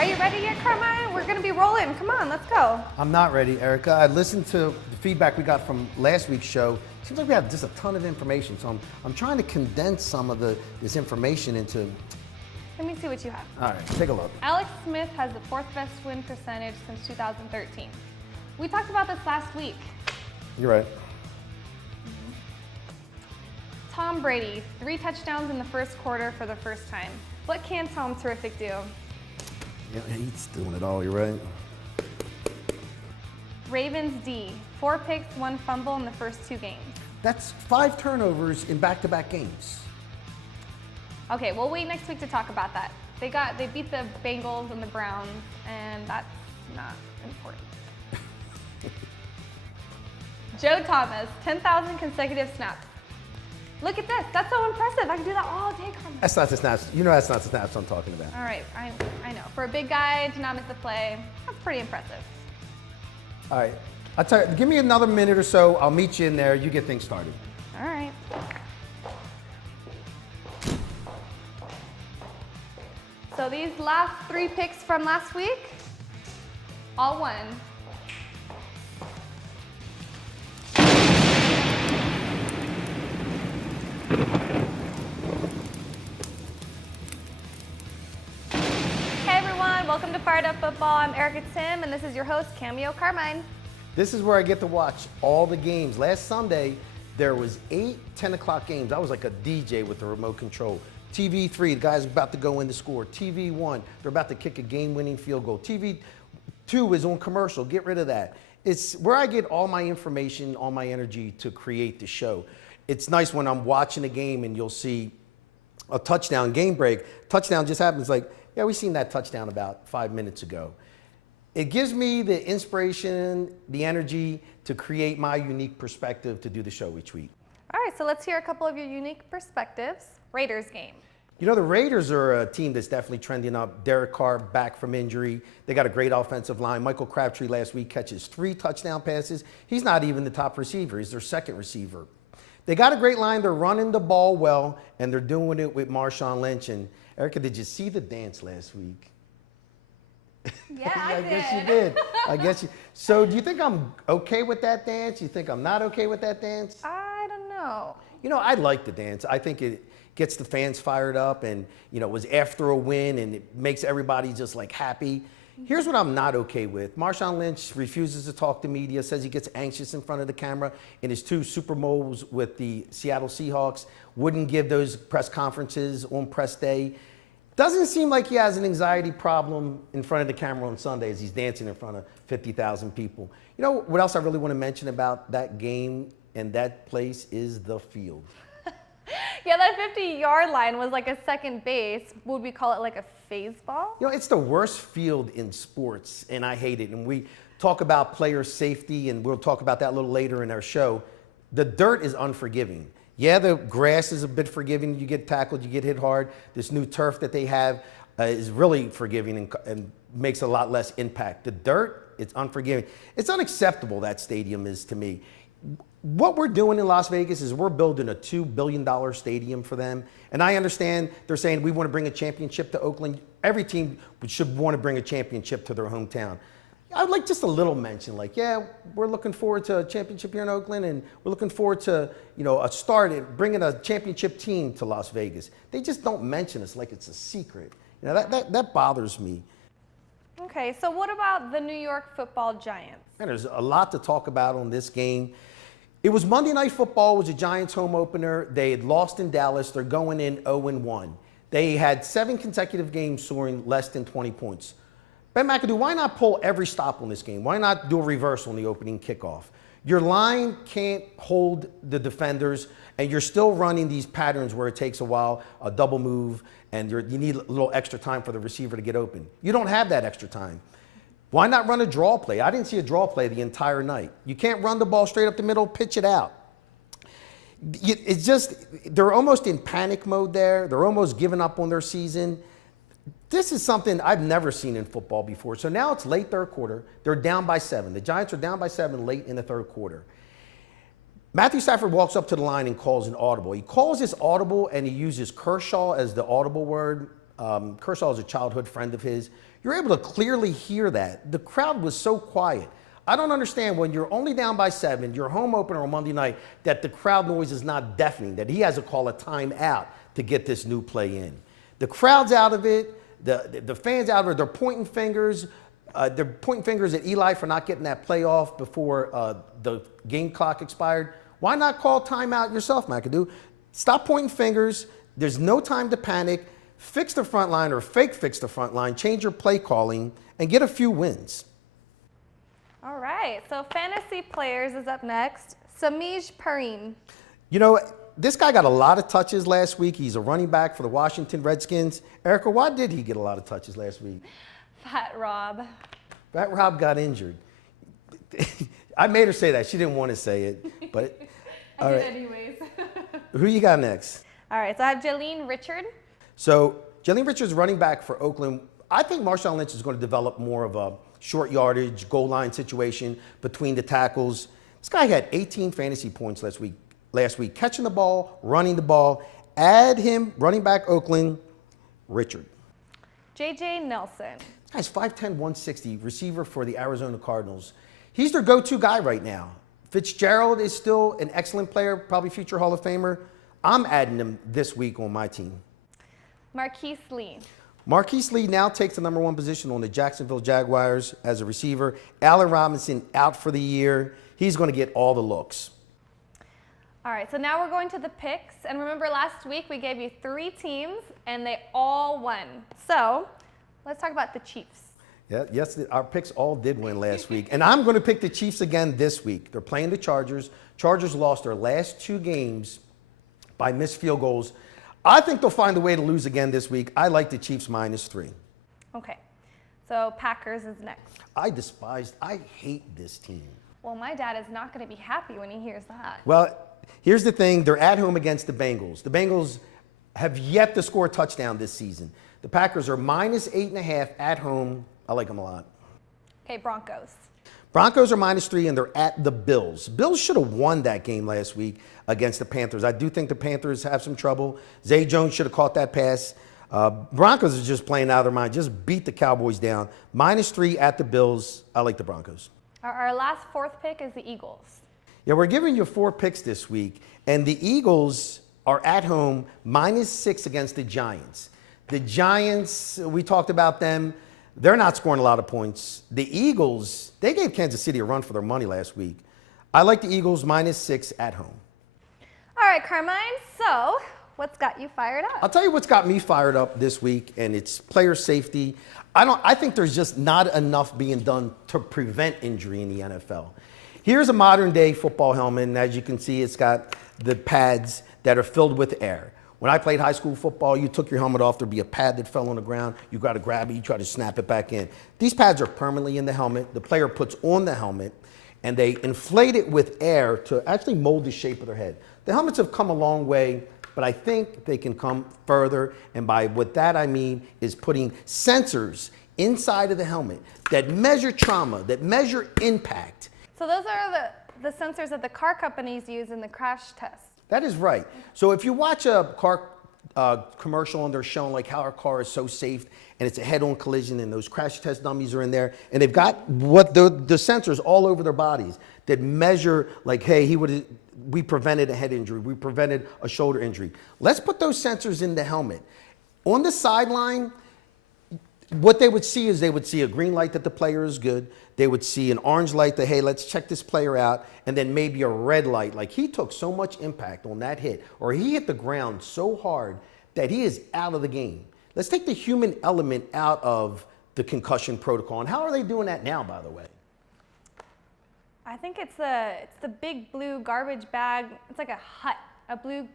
Are you ready yet, Carmine? We're gonna be rolling. Come on, let's go. I'm not ready, Erica. I listened to the feedback we got from last week's show. Seems like we have just a ton of information, so I'm trying to condense some of this information into. Let me see what you have. All right, take a look. Alex Smith has the 4th best win percentage since 2013. We talked about this last week. You're right. Tom Brady, 3 touchdowns in the first quarter for the first time. What can Tom Terrific do? Yeah, he's doing it all, you're right. Ravens D, 4 picks, 1 fumble in the first 2 games. That's 5 turnovers in back-to-back games. Okay, we'll wait next week to talk about that. They beat the Bengals and the Browns, and that's not important. Joe Thomas, 10,000 consecutive snaps. Look at this, that's so impressive. I can do that all day, Carmen. That's not the snaps. You know that's not the snaps I'm talking about. All right, I know. For a big guy to not miss the play, that's pretty impressive. All right, I'll tell you, give me another minute or so. I'll meet you in there. You get things started. All right. So these last 3 picks from last week, all won. Hey everyone, welcome to Fired Up Football. I'm Erica Timm, and this is your host, CAMEO Carmine. This is where I get to watch all the games. Last Sunday, there was 8 10 o'clock games. I was like a DJ with the remote control. TV 3, the guy's about to go in to score. TV 1, they're about to kick a game-winning field goal. TV 2 is on commercial. Get rid of that. It's where I get all my information, all my energy to create the show. It's nice when I'm watching a game and you'll see a touchdown, game break. Touchdown just happens like, yeah, we seen that touchdown about 5 minutes ago. It gives me the inspiration, the energy to create my unique perspective to do the show each week. All right, so let's hear a couple of your unique perspectives. Raiders game. You know, the Raiders are a team that's definitely trending up. Derek Carr back from injury. They got a great offensive line. Michael Crabtree last week catches 3 touchdown passes. He's not even the top receiver. He's their second receiver. They got a great line. They're running the ball well, and they're doing it with Marshawn Lynch. And Erica, did you see the dance last week? Yeah, I did. guess you did. I guess you. So do you think I'm okay with that dance? You think I'm not okay with that dance? I don't know. You know, I like the dance. I think it gets the fans fired up, and you know, it was after a win, and it makes everybody just like happy. Here's what I'm not okay with. Marshawn Lynch refuses to talk to media, says he gets anxious in front of the camera. In his 2 Super Bowls with the Seattle Seahawks, wouldn't give those press conferences on press day. Doesn't seem like he has an anxiety problem in front of the camera on Sunday as he's dancing in front of 50,000 people. You know what else I really want to mention about that game and that place is the field. Yeah, that 50-yard line was like a second base. Would we call it like a phase ball? You know, it's the worst field in sports, and I hate it. And we talk about player safety, and we'll talk about that a little later in our show. The dirt is unforgiving. Yeah, the grass is a bit forgiving. You get tackled, you get hit hard. This new turf that they have is really forgiving and makes a lot less impact. The dirt, it's unforgiving. It's unacceptable, that stadium is to me. What we're doing in Las Vegas is we're building a $2 billion stadium for them. And I understand they're saying we want to bring a championship to Oakland. Every team should want to bring a championship to their hometown. I'd like just a little mention, like, yeah, we're looking forward to a championship here in Oakland, and we're looking forward to, you know, a start at bringing a championship team to Las Vegas. They just don't mention us like it's a secret. You know, that bothers me. Okay, so what about the New York Football Giants? And there's a lot to talk about on this game. It was Monday Night Football. It was a Giants home opener. They had lost in Dallas. They're going in 0-1. They had 7 consecutive games scoring less than 20 points. Ben McAdoo, why not pull every stop on this game? Why not do a reversal on the opening kickoff? Your line can't hold the defenders, and you're still running these patterns where it takes a while, a double move, and you need a little extra time for the receiver to get open. You don't have that extra time. Why not run a draw play? I didn't see a draw play the entire night. You can't run the ball straight up the middle, pitch it out. It's just, they're almost in panic mode there. They're almost giving up on their season. This is something I've never seen in football before. So now it's late third quarter. They're down by 7. The Giants are down by 7 late in the third quarter. Matthew Stafford walks up to the line and calls an audible. He calls this audible, and he uses Kershaw as the audible word. Kershaw is a childhood friend of his. You're able to clearly hear that. The crowd was so quiet. I don't understand when you're only down by 7, your home opener on Monday night, that the crowd noise is not deafening, that he has to call a timeout to get this new play in. The crowd's out of it. The fans out of it. They're pointing fingers. They're pointing fingers at Eli for not getting that play off before the game clock expired. Why not call timeout yourself, McAdoo? Stop pointing fingers. There's no time to panic. Fix the front line or fake fix the front line. Change your play calling and get a few wins. All right, so fantasy players is up next. Samij Perine. You know, this guy got a lot of touches last week. He's a running back for the Washington Redskins. Erica, why did he get a lot of touches last week? Fat Rob. Fat Rob got injured. I made her say that. She didn't want to say it, but I did anyways. Who you got next? All right, so I have Jalen Richard. So Jalen Richard's running back for Oakland. I think Marshawn Lynch is going to develop more of a short yardage, goal line situation between the tackles. This guy had 18 fantasy points last week, catching the ball, running the ball. Add him, running back Oakland, Richard. J.J. Nelson. This guy's 5'10", 160, receiver for the Arizona Cardinals. He's their go-to guy right now. Fitzgerald is still an excellent player, probably future Hall of Famer. I'm adding him this week on my team. Marquise Lee. Marquise Lee now takes the #1 position on the Jacksonville Jaguars as a receiver. Allen Robinson out for the year. He's going to get all the looks. All right, so now we're going to the picks. And remember last week we gave you 3 teams and they all won. So let's talk about the Chiefs. Yeah, yes, our picks all did win last week. And I'm going to pick the Chiefs again this week. They're playing the Chargers. Chargers lost their last 2 games by missed field goals. I think they'll find a way to lose again this week. I like the Chiefs -3. Okay, so Packers is next. I hate this team. Well, my dad is not going to be happy when he hears that. Well, here's the thing. They're at home against the Bengals. The Bengals have yet to score a touchdown this season. The Packers are -8.5 at home. I like them a lot. Okay, Broncos. Broncos are -3, and they're at the Bills. Bills should have won that game last week against the Panthers. I do think the Panthers have some trouble. Zay Jones should have caught that pass. Broncos are just playing out of their mind. Just beat the Cowboys down. -3 at the Bills. I like the Broncos. Our last 4th pick is the Eagles. Yeah, we're giving you 4 picks this week, and the Eagles are at home -6 against the Giants. The Giants, we talked about them. They're not scoring a lot of points. The Eagles, they gave Kansas City a run for their money last week. I like the Eagles -6 at home. All right, Carmine, so what's got you fired up? I'll tell you what's got me fired up this week, and it's player safety. I think there's just not enough being done to prevent injury in the NFL. Here's a modern day football helmet, and as you can see, it's got the pads that are filled with air. When I played high school football, you took your helmet off, there'd be a pad that fell on the ground. You got to grab it, you try to snap it back in. These pads are permanently in the helmet. The player puts on the helmet, and they inflate it with air to actually mold the shape of their head. The helmets have come a long way, but I think they can come further. And by what that I mean is putting sensors inside of the helmet that measure trauma, that measure impact. So those are the sensors that the car companies use in the crash test. That is right. So if you watch a car commercial and they're showing like how our car is so safe and it's a head-on collision and those crash test dummies are in there and they've got what the sensors all over their bodies that measure like, hey, we prevented a head injury, we prevented a shoulder injury. Let's put those sensors in the helmet. On the sideline, what they would see is they would see a green light that the player is good. They would see an orange light that, hey, let's check this player out. And then maybe a red light, like he took so much impact on that hit, or he hit the ground so hard that he is out of the game. Let's take the human element out of the concussion protocol. And how are they doing that now, by the way? I think it's the big blue garbage bag. It's like a hut, a blue.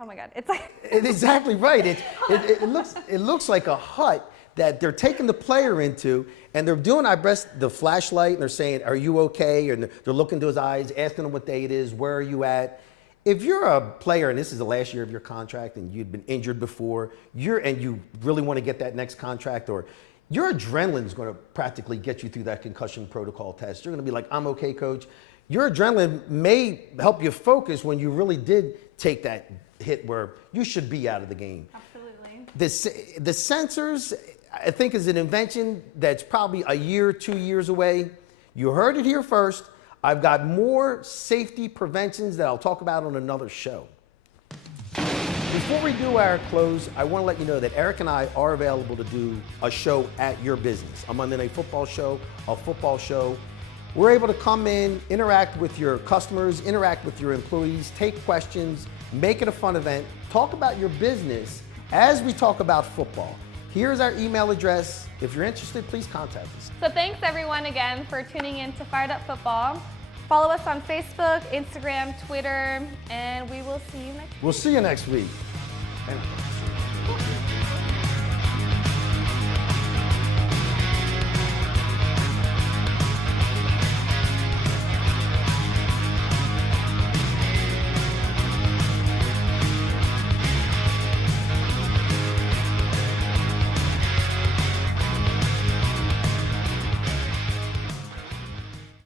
Oh my God! It's like. It's exactly right. It looks like a hut that they're taking the player into, and they're doing, I guess, the flashlight, and they're saying, "Are you okay?" And they're looking into his eyes, asking him what day it is, where are you at. If you're a player and this is the last year of your contract and you'd been injured before, and you really want to get that next contract, or your adrenaline is going to practically get you through that concussion protocol test. You're going to be like, I'm okay, coach. Your adrenaline may help you focus when you really did take that hit where you should be out of the game. Absolutely. The sensors, I think, is an invention that's probably a year, 2 years away. You heard it here first. I've got more safety preventions that I'll talk about on another show. Before we do our close, I want to let you know that Eric and I are available to do a show at your business, a Monday Night Football show, a football show. We're able to come in, interact with your customers, interact with your employees, take questions, make it a fun event, talk about your business as we talk about football. Here's our email address. If you're interested, please contact us. So thanks everyone again for tuning in to Fired Up Football. Follow us on Facebook, Instagram, Twitter, and we will see you next week. We'll see you next week.